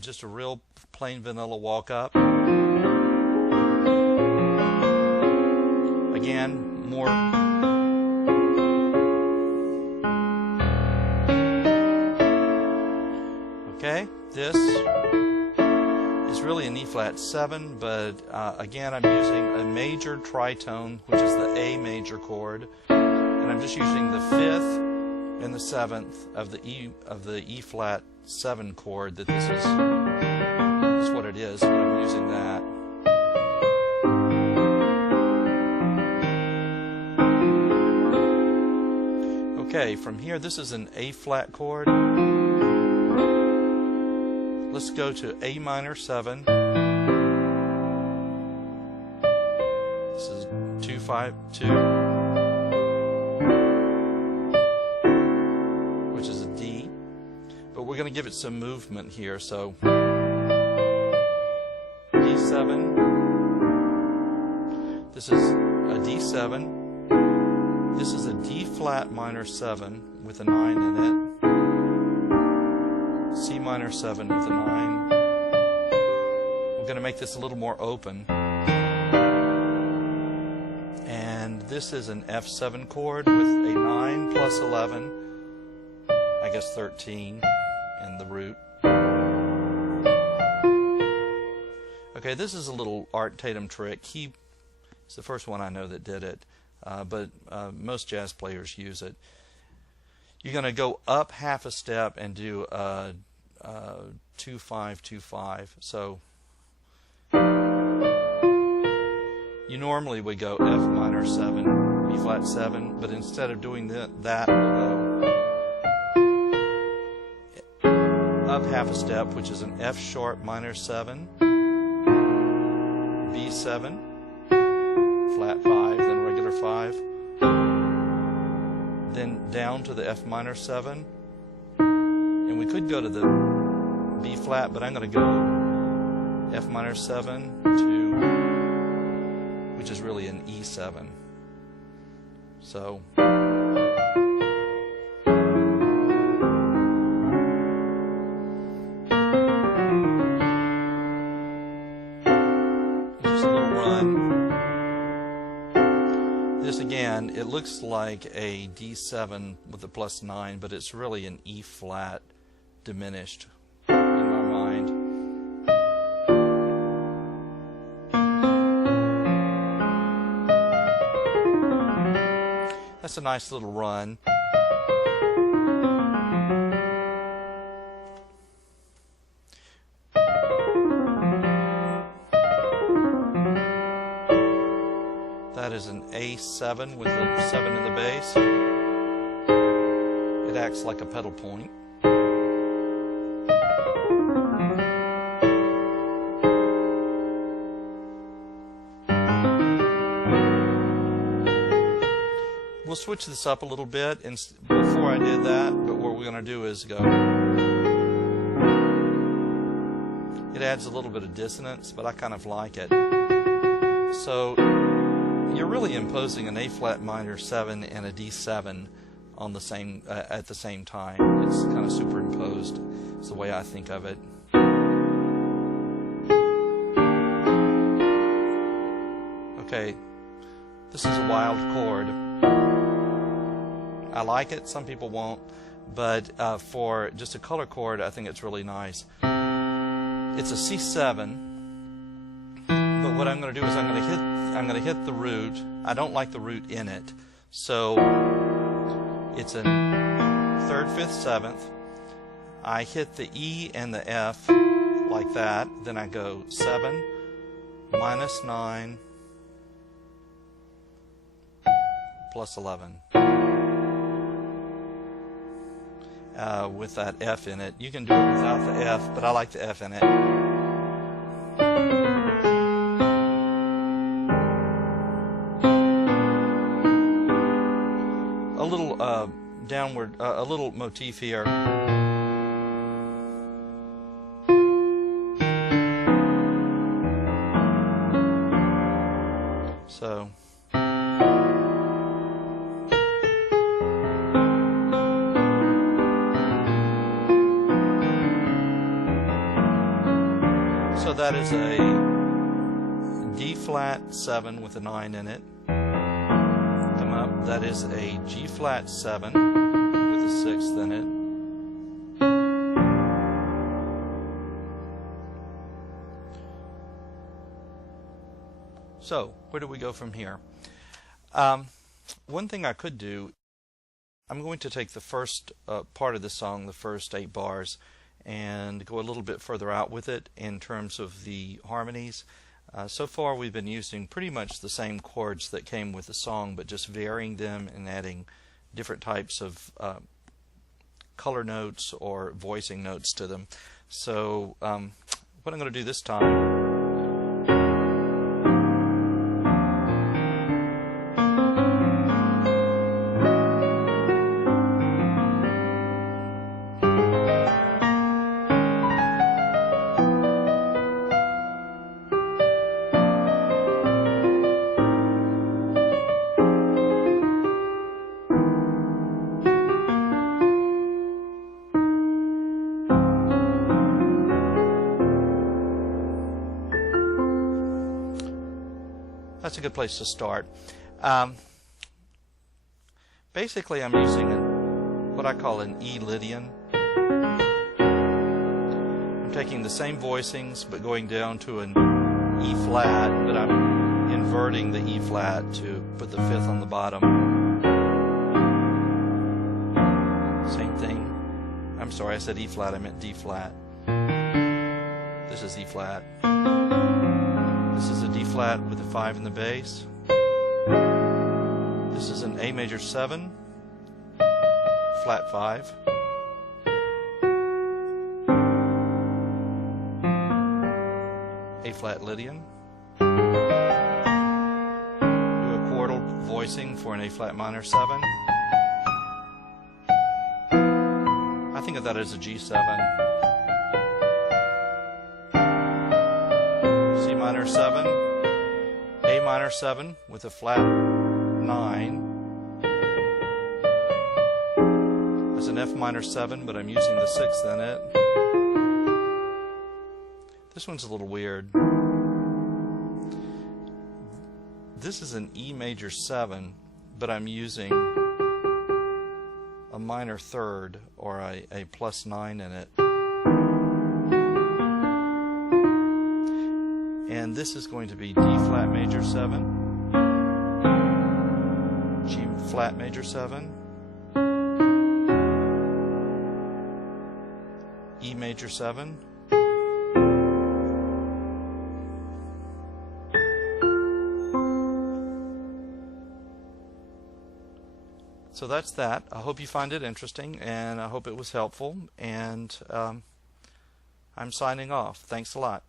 just a real plain vanilla walk up. Again, more. Okay, this is really an E flat 7, but again, I'm using a major tritone, which is the A major chord, and I'm just using the 5th and the 7th of the E flat 7 chord. That this is what it is, but I'm using that. Okay, from here, this is an A flat chord. Let's go to A minor 7. This is 2-5-2, which is a D. But we're going to give it some movement here. So D7. This is a D7. This is a D flat minor 7 with a 9 in it. C minor 7 with a 9. We're going to make this a little more open. And this is an F7 chord with a 9 plus 11, I guess 13 in the root. Okay, this is a little Art Tatum trick. It's the first one I know that did it, but most jazz players use it. You're going to go up half a step and do a 2-5-2-5. So you normally would go F minor 7, B flat 7, but instead of doing that, we'll go up half a step, which is an F sharp minor 7, B7, flat 5, then regular 5. Then down to the F minor 7, and we could go to the B flat, but I'm going to go F minor 7 to, which is really an E7. So just a little run. This again, it looks like a D7 with a plus 9, but it's really an E flat diminished in my mind. That's a nice little run. That is an A7 with the 7 in the bass. It acts like a pedal point. We'll switch this up a little bit before I did that, but what we're going to do is go. It adds a little bit of dissonance, but I kind of like it. So you're really imposing an A flat minor 7 and a D7 on the same at the same time. It's kind of superimposed. It's the way I think of it. Okay, this is a wild chord. I like it. Some people won't, but for just a color chord, I think it's really nice. It's a C7, but what I'm going to do is I'm going to hit the root. I don't like the root in it, so it's a 3rd, 5th, 7th. I hit the E and the F like that. Then I go 7 minus 9 plus 11. With that F in it. You can do it without the F, but I like the F in it. A little downward, a little motif here. So that is a D flat 7 with a 9 in it. Come up, that is a G flat 7 with a 6th in it. So, where do we go from here? One thing I could do, I'm going to take the first part of the song, the first 8 bars, and go a little bit further out with it in terms of the harmonies. So far we've been using pretty much the same chords that came with the song, but just varying them and adding different types of color notes or voicing notes to them. So what I'm going to do this time, that's a good place to start. Basically, I'm using what I call an E Lydian. I'm taking the same voicings but going down to an E flat, but I'm inverting the E flat to put the 5th on the bottom. Same thing. I'm sorry, I said E flat, I meant D flat. This is E flat. This is a D flat with a 5 in the bass. This is an A major 7, flat 5. A flat Lydian. Do a chordal voicing for an A flat minor 7. I think of that as a G7. C minor 7, A minor 7 with a flat 9. That's an F minor 7, but I'm using the 6th in it. This one's a little weird. This is an E major 7, but I'm using a minor 3rd or a plus 9 in it. And this is going to be D flat major 7, G flat major 7, E major 7, so that's that. I hope you find it interesting, and I hope it was helpful, and I'm signing off. Thanks a lot.